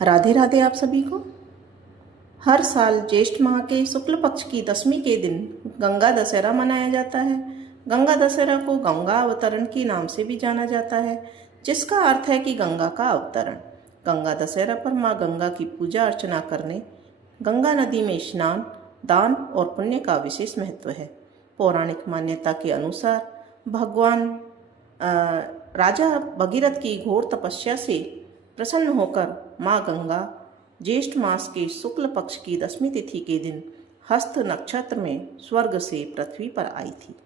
राधे राधे आप सभी को। हर साल ज्येष्ठ माह के शुक्ल पक्ष की दशमी के दिन गंगा दशहरा मनाया जाता है। गंगा दशहरा को गंगा अवतरण के नाम से भी जाना जाता है, जिसका अर्थ है कि गंगा का अवतरण। गंगा दशहरा पर माँ गंगा की पूजा अर्चना करने, गंगा नदी में स्नान, दान और पुण्य का विशेष महत्व है। पौराणिक मान्यता के अनुसार भगवान राजा भगीरथ की घोर तपस्या से प्रसन्न होकर माँ गंगा ज्येष्ठ मास के शुक्ल पक्ष की दशमी तिथि के दिन हस्त नक्षत्र में स्वर्ग से पृथ्वी पर आई थी।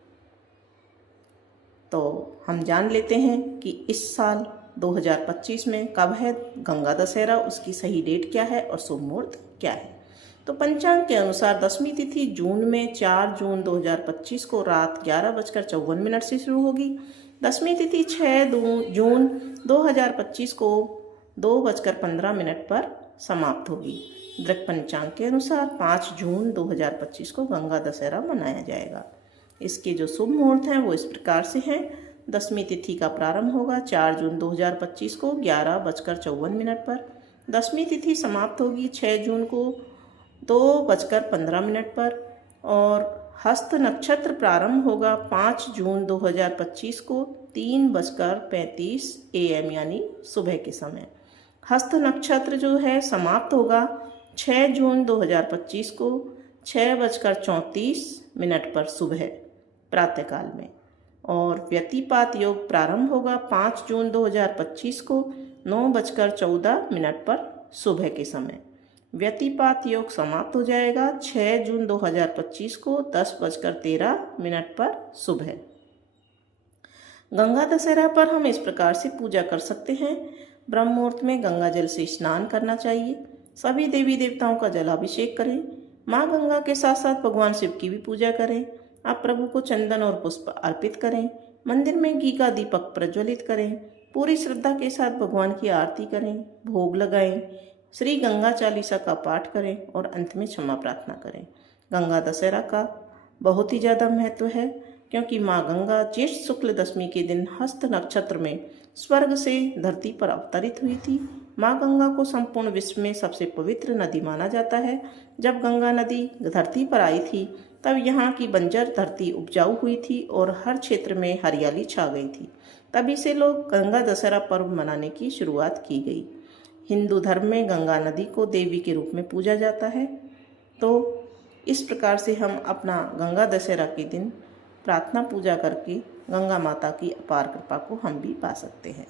तो हम जान लेते हैं कि इस साल 2025 में कब है गंगा दशहरा, उसकी सही डेट क्या है और शुभ मुहूर्त क्या है। तो पंचांग के अनुसार दशमी तिथि जून में 4 जून 2025 को रात 11:54 से शुरू होगी। दशमी तिथि 6 जून 2025 को 2:15 पर समाप्त होगी। दृक पंचांग के अनुसार 5 जून 2025 को गंगा दशहरा मनाया जाएगा। इसके जो शुभ मुहूर्त हैं वो इस प्रकार से हैं। दशमी तिथि का प्रारंभ होगा 4 जून 2025 को 11:54 पर। दशमी तिथि समाप्त होगी 6 जून को 2:15 पर और हस्त नक्षत्र प्रारंभ होगा 5 जून 2025 को 3:35 AM यानी सुबह के समय। हस्त नक्षत्र जो है समाप्त होगा 6 जून 2025 को 6:34 पर सुबह प्रातःकाल में। और व्यतिपात योग प्रारंभ होगा 5 जून 2025 को 9:14 पर सुबह के समय। व्यतिपात योग समाप्त हो जाएगा 6 जून 2025 को 10:13 पर सुबह। गंगा दशहरा पर हम इस प्रकार से पूजा कर सकते हैं। ब्रह्म मुहूर्त में गंगा जल से स्नान करना चाहिए। सभी देवी देवताओं का जलाभिषेक करें। माँ गंगा के साथ साथ भगवान शिव की भी पूजा करें। आप प्रभु को चंदन और पुष्प अर्पित करें। मंदिर में घी का दीपक प्रज्वलित करें। पूरी श्रद्धा के साथ भगवान की आरती करें, भोग लगाएं, श्री गंगा चालीसा का पाठ करें और अंत में क्षमा प्रार्थना करें। गंगा दशहरा का बहुत ही ज़्यादा महत्व है, क्योंकि माँ गंगा ज्येष्ठ शुक्ल दशमी के दिन हस्त नक्षत्र में स्वर्ग से धरती पर अवतरित हुई थी। माँ गंगा को संपूर्ण विश्व में सबसे पवित्र नदी माना जाता है। जब गंगा नदी धरती पर आई थी तब यहाँ की बंजर धरती उपजाऊ हुई थी और हर क्षेत्र में हरियाली छा गई थी। तभी से लोग गंगा दशहरा पर्व मनाने की शुरुआत की गई। हिंदू धर्म में गंगा नदी को देवी के रूप में पूजा जाता है। तो इस प्रकार से हम अपना गंगा दशहरा के दिन प्रार्थना पूजा करके गंगा माता की अपार कृपा को हम भी पा सकते हैं।